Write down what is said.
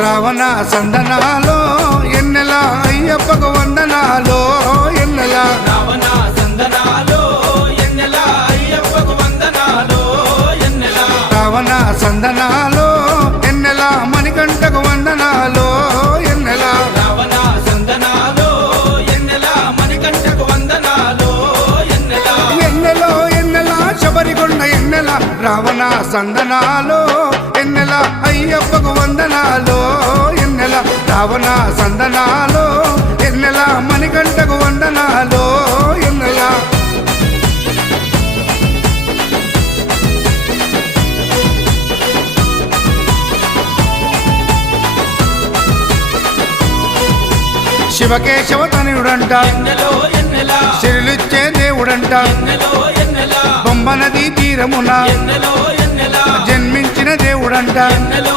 రావణ సందనాలో ఎన్నెల అయ్యప్పకు వందనాలో ఎన్నెల రావణ సందనాలో ఎన్నెల అయ్యప్పకు వందనాలో ఎన్నెల రావణ సందనాలో ఎన్నెల మణికంఠకు వందనాలో ఎన్నెల రావణ సందనాలో ఎన్నెల మణికంఠకు వందనాలో ఎన్నెల ఎన్నెలో ఎన్నెల శబరికొండ ఎన్నెల రావణ సందనాలో ఎన్నెల అయ్యప్పకు వందనాలో ఎన్నెల రావణ సందనాలో ఎన్నెల మణికంఠకు వందనాలో ఎన్నెల శివకేశవ తనయుడంట ఎన్నెలో ఎన్నెల సిరులిచ్చే దేవుడంట ఎన్నెలో ఎన్నెల బొమ్మ నదీ తీరమున ఎన్నెలో ఎన్నెల జన్మించిన దేవుడంట ఎన్నెలో